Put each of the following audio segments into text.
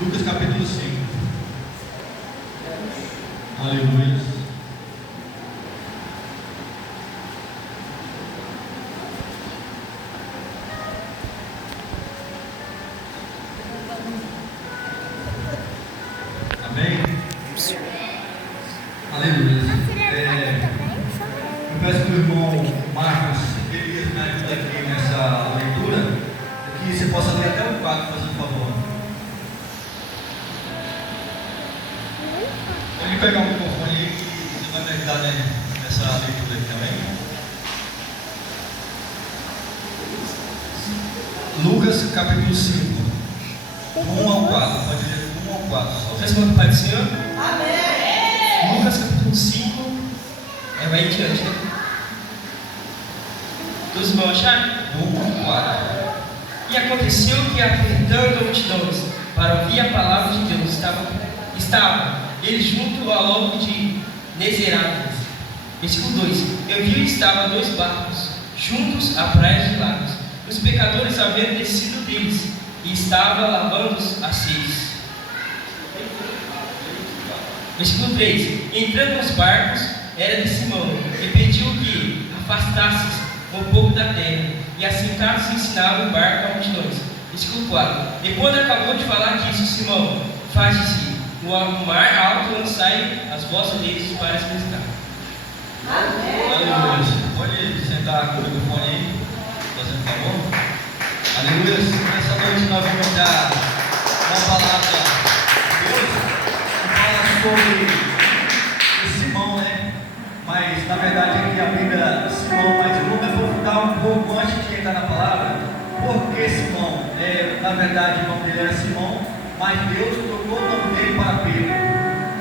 Lucas capítulo 5. Aleluia. Amém? Aleluia. Eu peço que o irmão Marcos Elias me ajude aqui nessa leitura, que você possa ler até o 4, fazendo favor. Pode pegar o microfone aí e você vai me ajudar nessa leitura aqui também. Lucas capítulo 5, 1 ao 4. Pode ler 1 ao 4. Vocês vão Pai do Senhor? Amém. Lucas capítulo 5, vai em diante, né? Todos vão achar? 1 ao 4. E aconteceu que, apertando multidões para ouvir a palavra de Deus, estavam eles junto ao lobo de Nezerápolis. Versículo 2: Eu vi e estavam 2 barcos juntos à praia de Lagos, os pecadores havendo descido deles, e estavam lavando as sedes. Versículo 3: Entrando nos barcos, era de Simão, e pediu que afastasse um pouco da terra, e assentados ensinava o barco a multidões. Versículo 4: E quando acabou de falar disso, Simão faz-se o mar alto, lançai as vossas redes para se pescar. Amém. Aleluia. Pode sentar com o microfone aí, fazendo favor. Aleluia. Nessa noite nós vamos dar uma palavra de Deus que fala sobre Simão, né? Mas na verdade aqui a Bíblia Simão, mas eu vou me aprofundar um pouco antes de entrar na palavra. Por que Simão? Na verdade o nome dele era Simão, mas Deus trocou o nome dele para Pedro.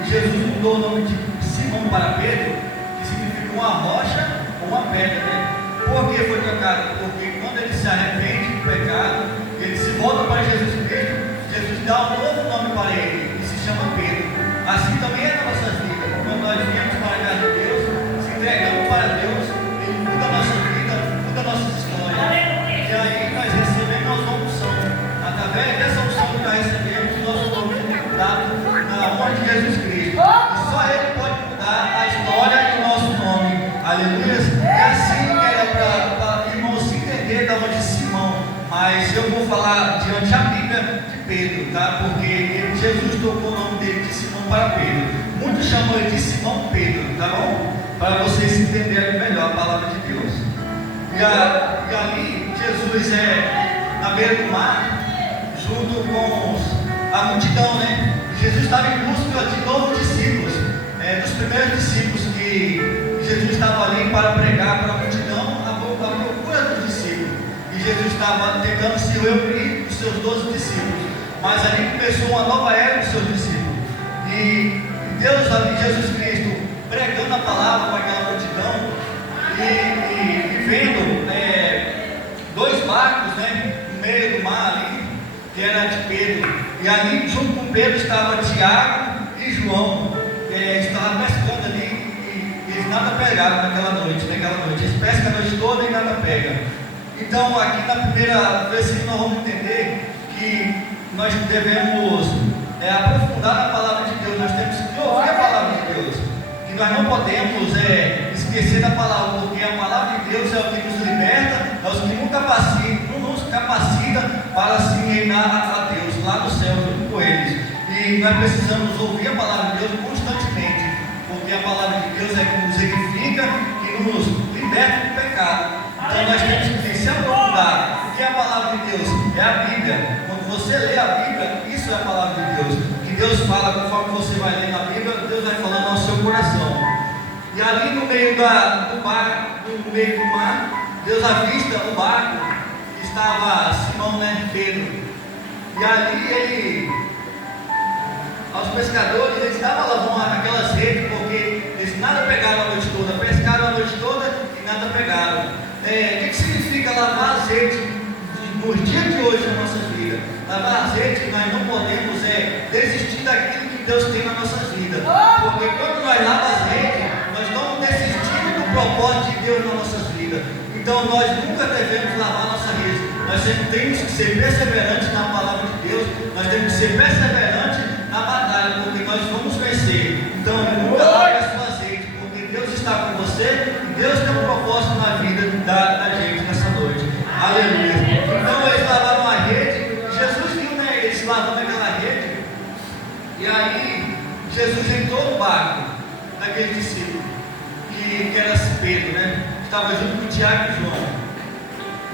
E Jesus mudou o nome de Simão para Pedro, que significa uma rocha ou uma pedra, né? Por que foi trocado? Porque quando ele se arrepende do pecado, ele se volta para Jesus Cristo, Jesus dá um novo nome para ele e se chama Pedro. Assim também é na nossa vida. Quando nós viemos para a casa de Deus, se entregamos para Deus, Ele muda a nossa vida, muda a nossa história. E aí nós recebemos uma unção. Através dessa unção que nós recebemos, nós somos mudados na mão de Jesus Cristo. E só Ele pode mudar a história e o nosso nome. Aleluia. É assim que era para irmãos se entender da onde Simão. Mas eu vou falar diante da Bíblia de Pedro, tá? Porque Jesus trocou o nome dele de Simão para Pedro. Muitos chamam ele de Simão Pedro, tá bom? Para vocês entenderem melhor a palavra de Deus. E ali Jesus na beira do mar, junto com a multidão, né? Jesus estava em busca de novos discípulos, dos primeiros discípulos que Jesus estava ali para pregar para a multidão, a procura dos discípulos. E Jesus estava tentando se reunir com os seus 12 discípulos. Mas ali começou uma nova era dos seus discípulos. E Deus ali, Jesus Cristo, pregando a palavra para aquela multidão e vendo 2 barcos, né, no meio do mar ali, que era de Pedro. E ali junto com Pedro estava Tiago e João, estavam pescando ali e eles nada pegaram naquela noite. Eles pescam a noite toda e nada pegam. Então aqui na primeira versículo nós vamos entender que nós devemos aprofundar na palavra de Deus. Nós temos que ouvir a palavra de Deus, que nós não podemos esquecer da palavra, porque a palavra de Deus é o que nos liberta, é o que nos capacita para assim reinar a Deus lá no céu junto com eles. E nós precisamos ouvir a palavra de Deus constantemente, porque a palavra de Deus é que nos edifica, que nos liberta do pecado. Então nós temos que se aprofundar. O que é a palavra de Deus? É a Bíblia. Quando você lê a Bíblia, isso é a palavra de Deus. Que Deus fala, conforme você vai lendo a Bíblia, Deus vai falando ao seu coração. E ali no meio do mar, Deus avista o barco que estava Simão, né, Pedro. E ali aos pescadores, eles estavam lavando aquelas redes, porque eles nada pegaram a noite toda, pescaram a noite toda e nada pegaram. O que significa lavar azeite nos dias de hoje na nossa vida? Lavar azeite, nós não podemos desistir daquilo que Deus tem na nossa vida. Porque quando nós lavamos azeite, nós estamos desistindo do propósito de Deus na nossas vidas. Então nós nunca devemos lavar nossa rede. Nós sempre temos que ser perseverantes na Deus tem um propósito na vida da gente nessa noite. Aleluia. Então eles lavaram a rede. Jesus viu, né? Eles lavando aquela rede. E aí Jesus entrou no barco daquele discípulo, que era Pedro, né? Estava junto com Tiago e João.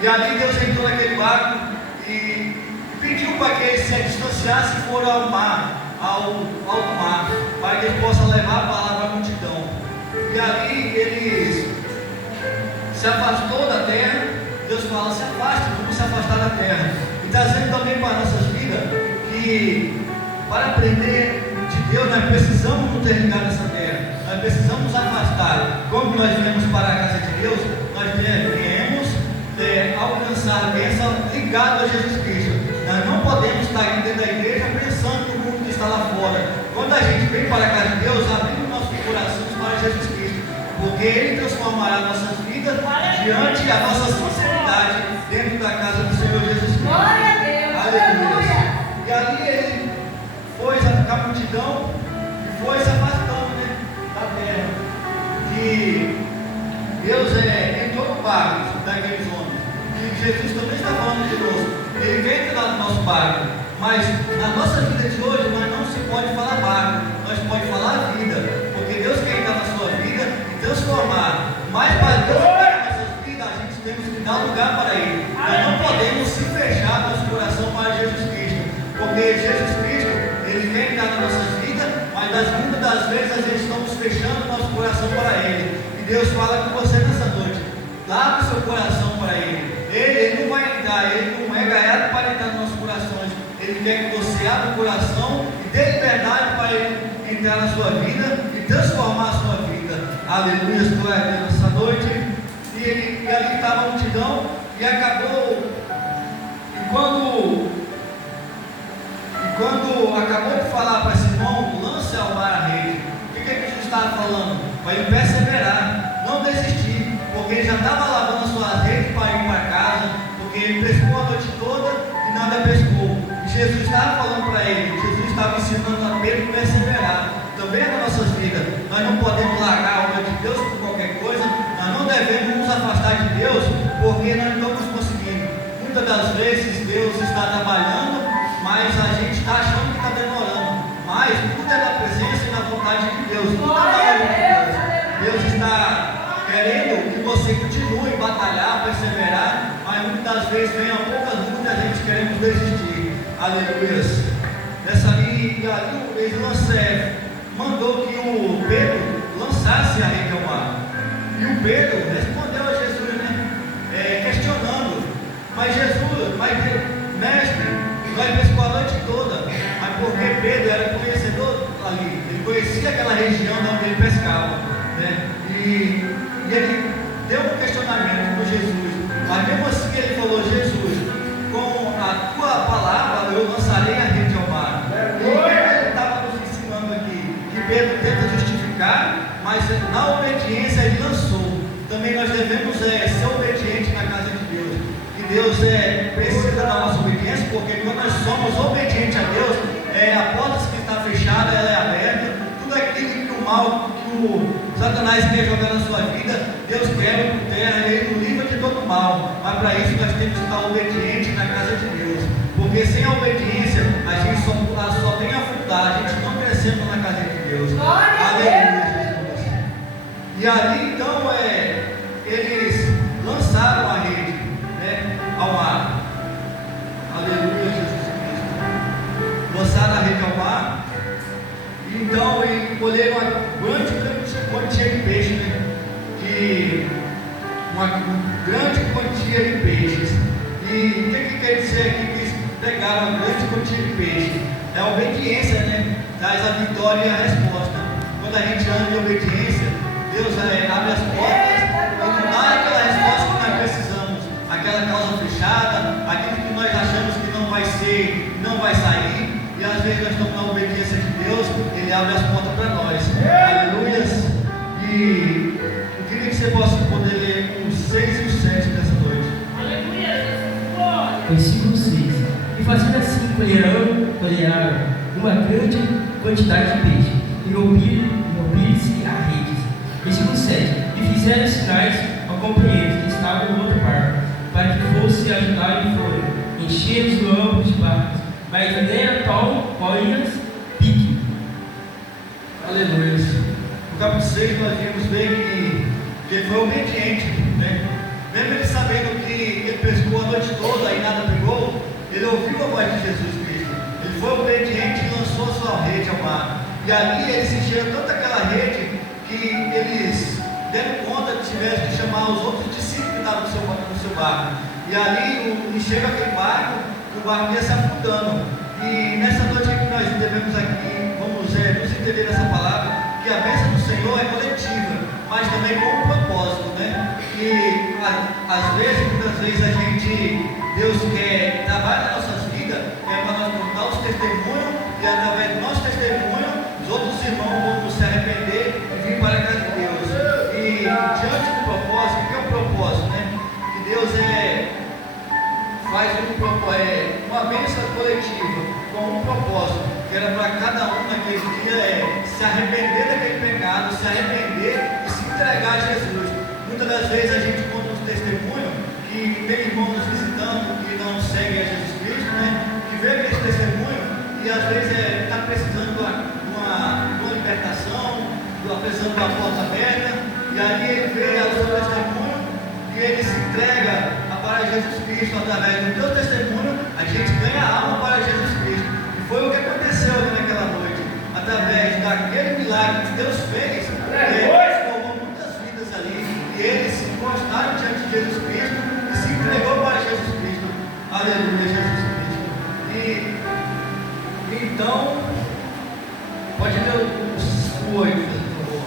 E ali Deus entrou naquele barco e pediu para que eles se distanciassem e foram ao mar, ao mar, para que eles possam levar a palavra à multidão. E ali eles se afastou da terra. Deus fala: se afaste, vamos se afastar da terra. E trazendo também para nossas vidas que para aprender de Deus nós precisamos nos desligar dessa terra. Nós precisamos nos afastar. Quando nós viemos para a casa de Deus, nós devemos alcançar a bênção ligada a Jesus Cristo. Nós não podemos estar aqui dentro da igreja pensando no mundo que está lá fora. Quando a gente vem para a casa de Deus, abrimos nossos corações para Jesus Cristo, porque Ele transformará nossas vidas diante da nossa sinceridade dentro da casa do Senhor Jesus Cristo. Glória a Deus. Aleluia. E ali Ele foi com a multidão e foi se afastando, né, da terra. E Deus entrou no barco daqueles homens. E Jesus também está falando de nós. Ele quer entrar no nosso barco. Mas na nossa vida de hoje, nós não se pode falar barco. Nós pode falar vida. Porque Deus quer entrar na sua vida e transformar. Mas para Deus entrar na nossa vida, a gente temos que dar lugar para Ele. Nós não podemos se fechar nosso coração para Jesus Cristo. Porque Jesus Cristo, Ele quer entrar na nossa vida, mas muitas das vezes a gente estamos fechando nosso coração para Ele. E Deus fala com você nessa noite: lave o seu coração para Ele. Ele não vai entrar, Ele não é gaiado para entrar nos nossos corações. Ele quer que você abra o coração e dê liberdade para Ele entrar na sua vida e transformar a sua vida. Aleluia, glória a Deus nessa noite. E ali estava a multidão e acabou. E quando acabou de falar para Simão: lance ao mar a rede, o que Jesus estava falando? Para ele perseverar, não desistir, porque ele já estava lavando as suas redes para ir para casa, porque ele pescou a noite toda e nada pescou. E Jesus estava falando para ele, Jesus estava ensinando a Pedro a perseverar. Também nas nossas vidas, nós não podemos largar a obra de Deus por qualquer coisa. Nós não devemos nos afastar de Deus, porque nós não estamos conseguindo. Muitas das vezes Deus está trabalhando, mas a gente está achando que está demorando. Mas tudo é da presença e da vontade de Deus. Deus está querendo que você continue a batalhar, perseverar, mas muitas das vezes vem a poucas lutas e a gente queremos desistir. Aleluia. Nessa ali, ele mandou que o Pedro lançasse a rede ao mar. E o Pedro respondeu a Jesus, né? Questionando: mestre, nós pescou a noite toda. Mas porque Pedro era conhecedor ali, ele conhecia aquela região onde ele pescava, né? E ele deu um questionamento para Jesus, mas mesmo assim ele falou: Jesus, com a tua palavra eu lançarei a rede ao mar. E ele estava nos ensinando aqui que Pedro tenta justificar, mas na obediência ele lançou. Também nós devemos ser obedientes na casa de Deus. E Deus precisa da nossa obediência, porque quando nós somos obedientes a Deus, a porta que está fechada, ela é aberta. Tudo aquilo que o mal, que o Satanás quer jogar na sua vida, Deus quebra por terra, Ele nos livra de todo mal. Mas para isso nós temos que estar obedientes na casa de Deus. Porque sem a obediência, a gente só tem a afundar, a gente não crescemos na casa de Deus. Aleluia, Jesus. E ali então eles lançaram a rede, né, ao mar. Aleluia, Jesus Cristo. Lançaram a rede ao mar. E então eles colheram uma grande quantia de peixe, né? Uma grande quantia de peixes. E o que quer dizer aqui que eles pegaram uma grande quantia de peixe? É a obediência, né? Traz a vitória e a resposta. Quando a gente anda em obediência, Deus abre as portas e nos dá aquela resposta que nós precisamos. Aquela causa fechada, aquilo que nós achamos que não vai sair. E às vezes nós estamos na obediência de Deus, Ele abre as portas para nós. Aleluia. E eu queria que você possa poder ler os 6 e os 7 dessa noite. Versículo 6. E fazendo assim, colherão uma grande quantidade de peixe, e rompiram-se a redes. Versículo 7. E fizeram sinais aos companheiros que estavam no outro barco, para que fosse ajudar e foram. Encheram os lambos de barcos, mas nem a tal colhas pique. Aleluia. No capítulo 6 nós vimos bem que ele foi obediente, né? Mesmo ele sabendo que ele pescou a noite toda e nada pegou, ele ouviu a voz de Jesus Cristo. Ele foi obediente e lançou a sua rede ao mar. E ali eles encheram tanta aquela rede que eles deram conta que tivessem que chamar os outros discípulos que estavam no seu barco. E ali encheram aquele barco, e o barco ia se afundando. E nessa noite que nós devemos aqui, vamos nos entender nessa palavra, que a bênção do Senhor é coletiva, mas também com um propósito, né? E às vezes, muitas vezes Deus quer trabalhar nas nossas vidas, para nós contar os testemunhos, e através do nosso testemunho, os outros irmãos vão se arrepender e vir para a casa de Deus. E diante do propósito, o que é um propósito, né? Que Deus faz uma bênção coletiva com um propósito, que era para cada um naquele dia se arrepender daquele pecado, se arrepender e se entregar a Jesus. Muitas das vezes a gente conta um testemunho que tem irmãos nos visitando que não seguem a Jesus Cristo, né? Que vê aquele testemunho e às vezes está precisando de uma libertação, precisando de uma porta aberta, e aí ele vê o seu testemunho e ele se entrega para Jesus Cristo. Através do teu testemunho a gente ganha a alma para Jesus Cristo, e foi o que aconteceu ali naquela noite. Através daquele milagre que Deus fez, transformou muitas vidas ali, e eles se prostraram diante de Jesus Cristo e se entregou para Jesus Cristo. Aleluia, Jesus Cristo. E então, pode ler o 8, por favor.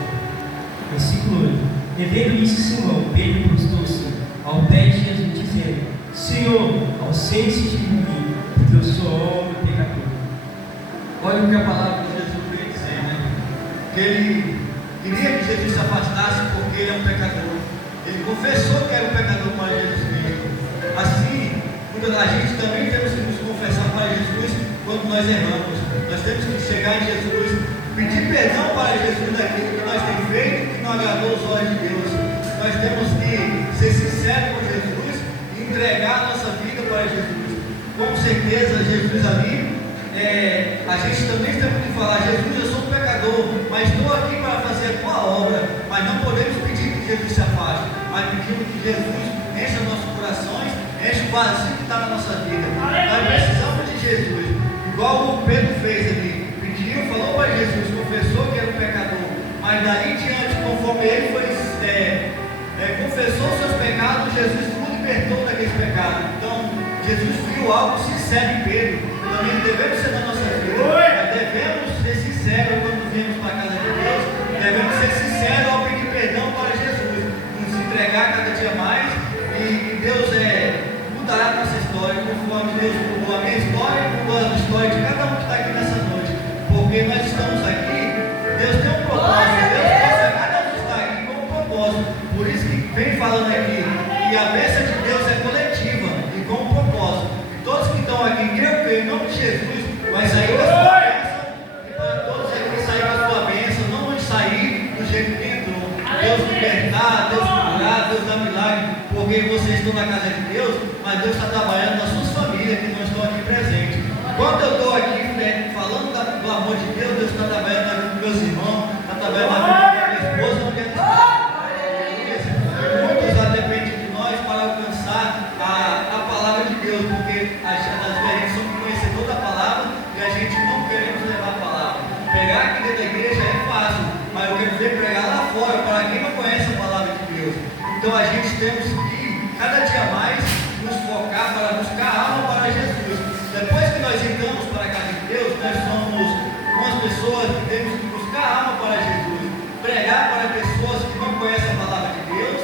Versículo 8. E vendo isso, Simão Pedro prostou-se ao pé de Jesus, dizendo: Senhor, ausente de mim, porque eu sou homem pecador. Olha o que a palavra de Jesus veio dizer, né? Que ele queria que Jesus se afastasse porque ele é um pecador. Ele confessou que era um pecador para Jesus Cristo. Assim, a gente também temos que nos confessar para Jesus quando nós erramos. Nós temos que chegar em Jesus, pedir perdão para Jesus daquilo que nós temos feito que não agradou os olhos de Deus. Nós temos que ser sinceros com Jesus e entregar a nossa vida para Jesus. Com certeza, Jesus ali, a gente também tem que falar: Jesus, eu sou um pecador, mas estou aqui para fazer a tua obra. Mas não podemos pedir que Jesus se afaste, mas pedimos que Jesus encha nossos corações, enche o vazio que está na nossa vida. Nós precisamos de Jesus, igual o Pedro fez ali. Pediu, falou para Jesus, confessou que era um pecador, mas daí em diante, conforme ele foi confessou seus pecados, Jesus o libertou daqueles pecados. Então, Jesus viu algo sincero em Pedro. Também devemos ser na nossa vida. Nós devemos ser sinceros quando viemos para a casa de Deus. Devemos ser sinceros ao pedir perdão para Jesus, nos entregar cada dia mais, e Deus mudará a nossa história, conforme Deus mudou a minha história e mudou a história de cada um que está aqui nessa noite. Porque nós estamos aqui, Deus tem um propósito, Deus pensa cada um que está aqui com um propósito. Por isso que vem falando aqui que a bênção de Deus é coletiva e com um propósito. E todos que estão aqui, creio que em nome de Jesus, vai sair da sua bênção, e para todos aqui sair da sua bênção, não vão sair do jeito que entrou. Deus libertar, Deus curar, Deus dar milagre, porque vocês estão na casa de Deus, mas Deus está trabalhando nas suas famílias que não estão aqui presentes. Quando eu estou aqui falando do amor de Deus, Deus está trabalhando na vida dos meus irmãos, está trabalhando na vida da minha esposa, onde ela está. Muitos já dependem de nós para alcançar a palavra de Deus, porque às vezes a gente só conhece toda a palavra e a gente não queremos levar a palavra. Pegar aqui dentro da igreja é fácil, mas eu quero ver pregar lá fora para quem não conhece a palavra de Deus. Então a gente temos que cada dia mais nos focar para buscar alma para Jesus. Depois que nós entramos para a casa de Deus, nós somos umas pessoas que temos que buscar alma para Jesus, pregar para pessoas que não conhecem a palavra de Deus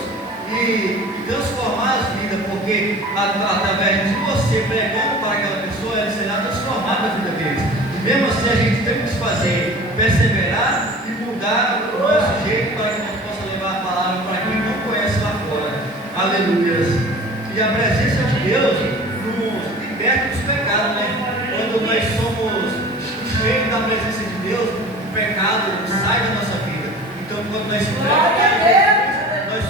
e transformar as vidas, porque através de você pregando para aquela pessoa, ela será transformada a vida deles. E mesmo assim a gente tem que se fazer, perseverar e mudar o nosso jeito para que nós possamos levar a palavra para quem não conhece lá fora. Aleluia. E a presença de Deus nos liberta dos pecados, né? Quando nós somos cheios da presença de Deus, o pecado sai da nossa vida. Então quando nós se entregamos, nós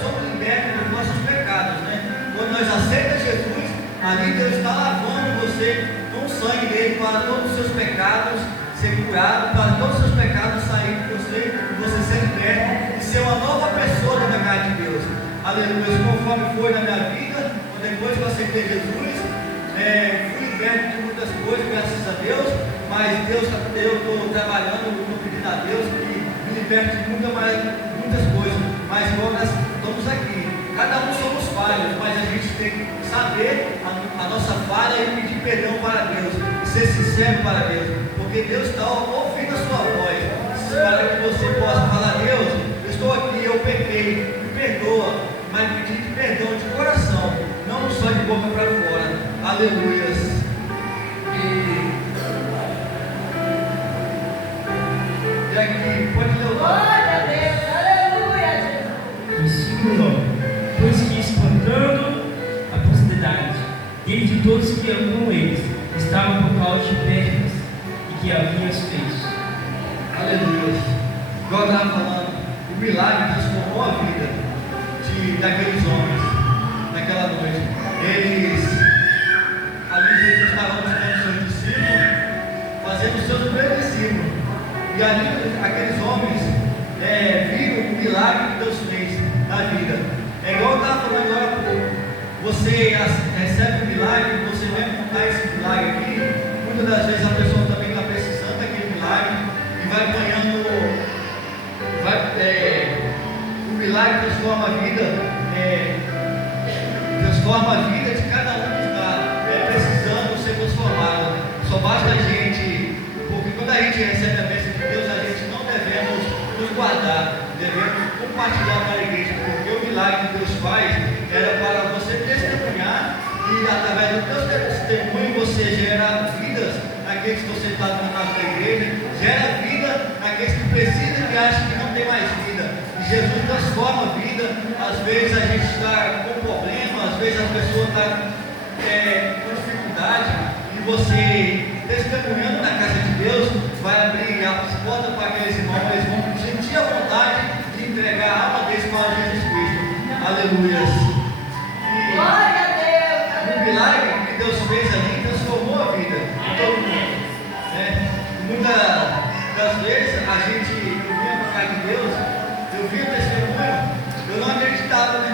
nós aceitamos Jesus, ali Deus está lavando você com o sangue dele para todos os seus pecados ser curado, para todos os seus pecados sair de você ser liberto e ser uma nova pessoa dentro da casa de Deus. Aleluia. Conforme foi na minha vida, depois que eu aceitei Jesus, fui liberto de muitas coisas, graças a Deus, mas eu estou trabalhando, estou pedindo a Deus que me liberte de muitas coisas, mas igual nós estamos aqui, cada um somos falhos, mas a gente tem que saber a nossa falha e pedir perdão para Deus, e ser sincero para Deus, porque Deus está ouvindo a sua voz, para que você possa falar: Deus, eu estou aqui, eu pequei, me perdoa, mas pedir perdão de coração, não só de boca para fora. Aleluias. E aqui, pode ler o Glória a Deus, aleluia. Versículo 9. Pois que espantando a posteridade, dentre todos que amam eles, estavam por causa de pedras e que haviam feito. Aleluia. Igual eu estava falando, o milagre transformou a vida daqueles homens naquela noite. Ali Jesus estava buscando seus discípulos, fazendo os seus primeiros discípulos. E ali aqueles homens viram o milagre que Deus fez na vida. É igual eu estava falando agora há pouco. Você recebe um milagre, você vem contar esse milagre aqui. Muitas das vezes a pessoa também está precisando daquele milagre e vai ganhando. O milagre transforma a vida de cada um que está precisando ser transformado. Só basta a gente, porque quando a gente recebe a bênção de Deus, a gente não devemos nos guardar, devemos compartilhar com a igreja, porque o milagre que Deus faz era para você testemunhar, e através do teu testemunho você gera vidas naqueles que você está no caso da igreja, gera vida naqueles que precisam e acham que não tem mais vida. Jesus transforma a vida. Às vezes a gente está com problema, às vezes a pessoa está com dificuldade, e você testemunhando na casa de Deus vai abrir as portas para aqueles irmãos, eles vão sentir a vontade de entregar a alma deles para Jesus Cristo. Aleluia. Glória a Deus, O aleluia. milagre que Deus fez ali transformou a vida de todo mundo. Muitas das vezes a gente vinha para a casa de Deus, eu via o testemunho, eu não acreditava, né?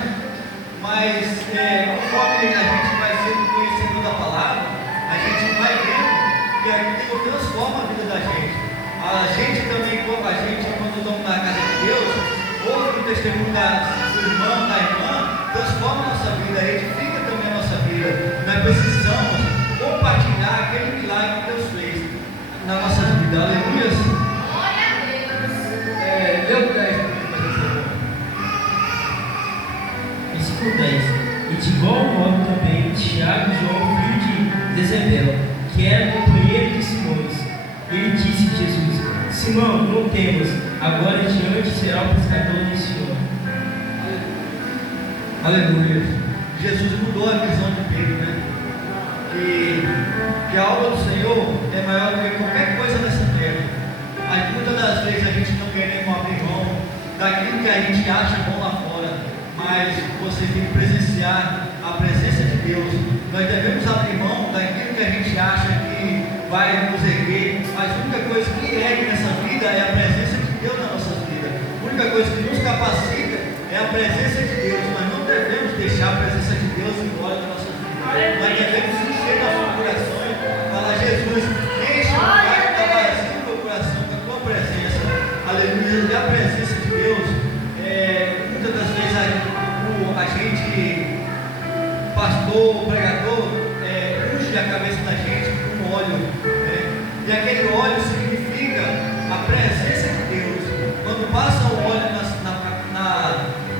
Mas conforme a gente vai sendo conhecendo da palavra, a gente vai vendo que aquilo transforma a vida da gente. A gente também, quando estamos na casa de Deus, ouve o testemunho do irmão, da irmã, transforma a nossa vida, edifica também a nossa vida. Nós precisamos compartilhar aquele milagre que Deus fez na nossa vida. Aleluia. Glória a Deus. Leu 10. Versículo 10. E de igual modo também Tiago, João, filho de Zebedeu, que era companheiro de Simões, ele disse a Jesus: Simão, não temas, agora em diante será o pescador desse homem. Aleluia. Jesus mudou a visão de Pedro, né? Que a obra do Senhor é maior do que qualquer coisa nessa terra. Mas muitas das vezes a gente não queremos abrir mão daquilo que a gente acha bom lá fora, mas você tem que presenciar a presença de Deus. Nós devemos abrir mão daquilo que a gente acha que vai nos erguer, mas a única coisa que ergue nessa vida é a presença de Deus na nossa vida. A única coisa que nos capacita é a presença de Deus. Nós não devemos deixar a presença de Deus embora da nossa vida. Nós devemos encher nosso coração e falar: Jesus, enche o meu coração com a tua presença. Aleluia. E a presença de Deus, muitas das vezes a gente, pastor, pregador, unge a cabeça da gente com óleo, e aquele óleo significa a presença de Deus. Quando passa o óleo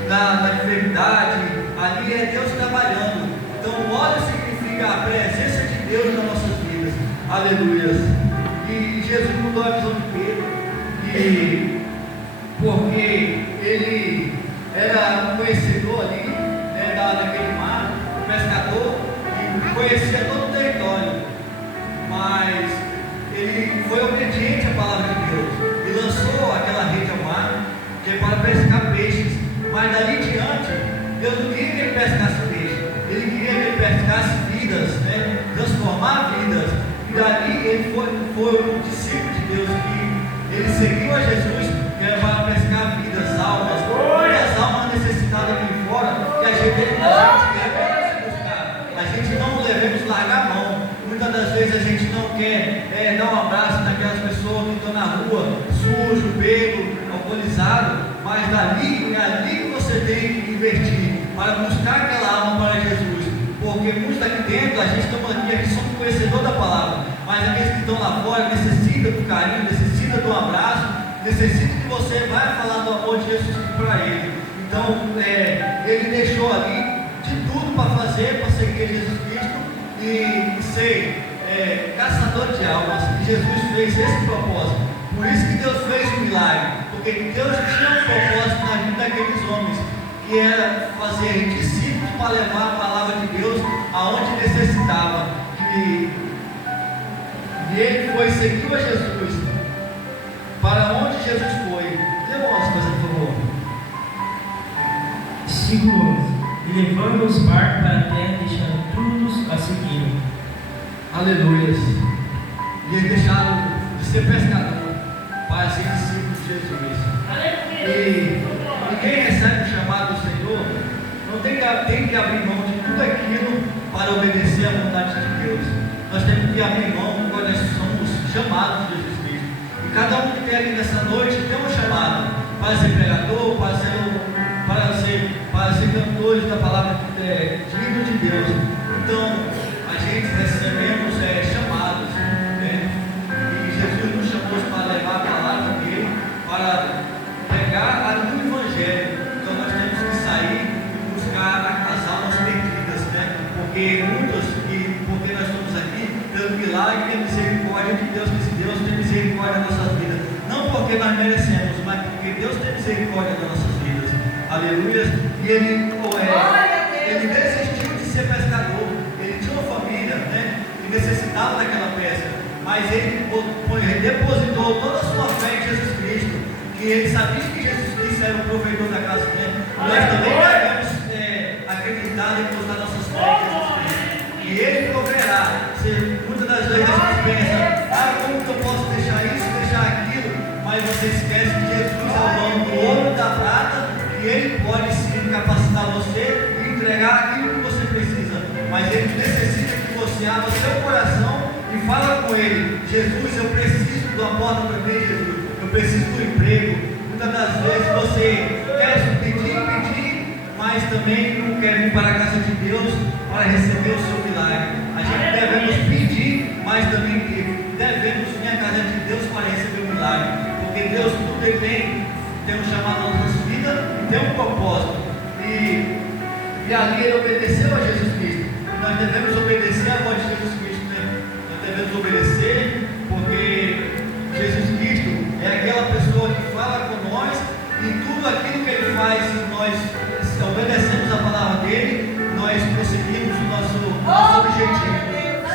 na enfermidade, ali é Deus trabalhando. Então o óleo significa a presença de Deus nas nossas vidas. Aleluia. E Jesus mudou a visão de Pedro, porque ele era um conhecedor ali, daquele mar, um pescador, e conhecia todo o território, mas ele foi obediente à palavra de Deus e lançou aquela rede ao mar, que é para pescar peixes. Mas dali em diante, Deus não queria que ele pescasse peixe, ele queria que ele pescasse vidas, né? Transformar vidas. E dali ele foi um discípulo de Deus que ele seguiu a Jesus, que era para pescar vidas, almas, muitas almas necessitadas aqui fora, que a gente deve buscar. A gente não devemos largar a mão. Muitas das vezes a gente não quer dar um abraço naquelas pessoas que estão na rua, sujo, bêbado, alcoolizado, mas é ali que você tem que investir para buscar aquela alma para Jesus. Porque muitos daqui dentro, a gente estamos aqui somos conhecedores da palavra, mas aqueles que estão lá fora necessitam do carinho, necessitam do abraço, necessitam que você vai falar do amor de Jesus para ele. Então, ele deixou ali de tudo para fazer, para seguir Jesus Cristo e ser caçador de almas. E Jesus fez esse propósito. Por isso que Deus fez um milagre, porque Deus tinha um propósito na vida daqueles homens, que era fazer discípulos para levar a palavra de Deus aonde necessitava. E ele seguiu a Jesus para onde Jesus foi. Demonstra, por favor. Versículo 11. E levando os barcos para a terra, deixando todos a seguir. Aleluia. E eles deixaram de ser pescador para ser discípulos de Jesus. E quem recebe o chamado do Senhor não tem que abrir mão de tudo aquilo para obedecer à vontade de Deus. Nós temos que abrir mão quando nós somos chamados de Jesus Cristo. E cada um que tem aqui nessa noite tem um chamado para ser pregador, para ser cantores da palavra digno de Deus. Então, a gente recebemos chamados, né? E Jesus nos chamou para levar a palavra dele, para pregar no Evangelho. Então, nós temos que sair e buscar as almas perdidas, né? Porque nós estamos aqui pelo milagre e a misericórdia de Deus, que Deus tem misericórdia das nossas vidas. Não porque nós merecemos, mas porque Deus tem misericórdia das nossas vidas. Aleluia. E ele desistiu de ser pescador. Ele tinha uma família, né? Que necessitava daquela pesca. Mas ele depositou toda a sua fé em Jesus Cristo. Que ele sabia que Jesus Cristo era o provedor da casa dele. Nós também devemos acreditar e depositar nossas fé em Jesus Cristo. E ele proverá. Muitas das vezes a gente pensa: como que eu posso deixar isso, deixar aquilo? Mas você esquece que Jesus é o dono do ouro e da prata, e ele pode sim capacitar você e entregar aquilo que você precisa. Mas ele necessita que você abra o seu coração e fala com ele: Jesus, eu preciso de uma porta para mim, Jesus. Eu preciso do emprego. Muitas das vezes você quer pedir, mas também não quer vir para a casa de Deus para receber o seu milagre. A gente devemos pedir, mas também devemos vir à casa de Deus para receber o milagre. Porque Deus tudo ele tem um chamado nas nossas vidas e tem um propósito. E ali ele obedeceu a Jesus Cristo. Nós devemos obedecer a voz de Jesus Cristo, né? Nós devemos obedecer, porque Jesus Cristo é aquela pessoa que fala com nós, e tudo aquilo que ele faz, se nós obedecemos a palavra dele, nós conseguimos o nosso objetivo.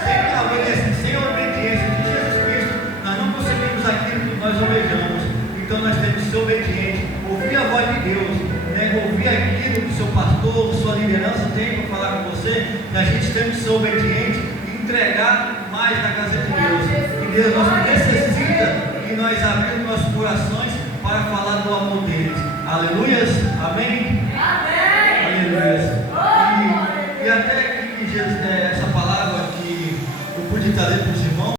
Sem a obediência de Jesus Cristo, nós não conseguimos aquilo que nós almejamos. Então nós temos que ser obedientes, ouvir a voz de Deus, né? Ouvir aquilo que o seu pastor, sua liderança tem para falar com você. E a gente tem que ser obediente e entregar mais na casa de Deus. E Deus necessita que nós abrimos nossos corações para falar do amor deles. Aleluias, amém? Amém. Aleluias. E até que essa palavra que eu pude trazer para os irmãos.